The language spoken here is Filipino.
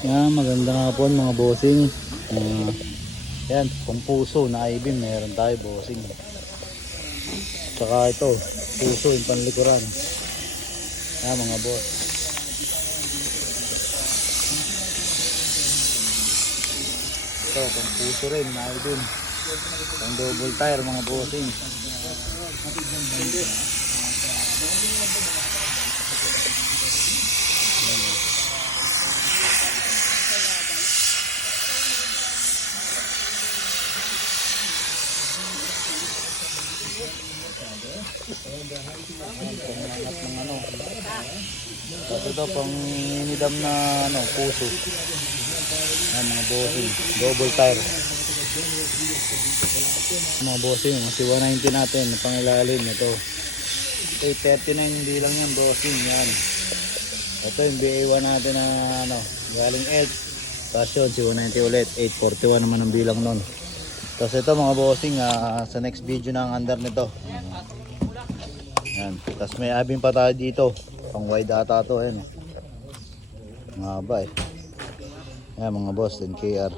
Yan, magandang hapon mga bossing. Yan, pang puso na I-beam meron tayo bossing. Tsaka ito, puso yung panlikuran. Yan mga boss. Ito, pang puso rin na I-beam. Pang double tire mga bossing. Pangangat ng ano. Tapos ito pang inidam na ano, puso. Yan mga bossing, double tire. Mga bossing, si 190 natin, pang ilalim ito. 839 hindi lang yung bossing yan. Ito yung BA1 natin na ano, galing Elf. Tapos yun, si 190 ulit, 841 naman ang bilang nun. Tapos ito mga bossing, sa next video na ang under nito. Yan. Tapos may abing pa tayo dito. Pang wide ata to. Yan. Mga haba eh. Yan mga boss, 10KR.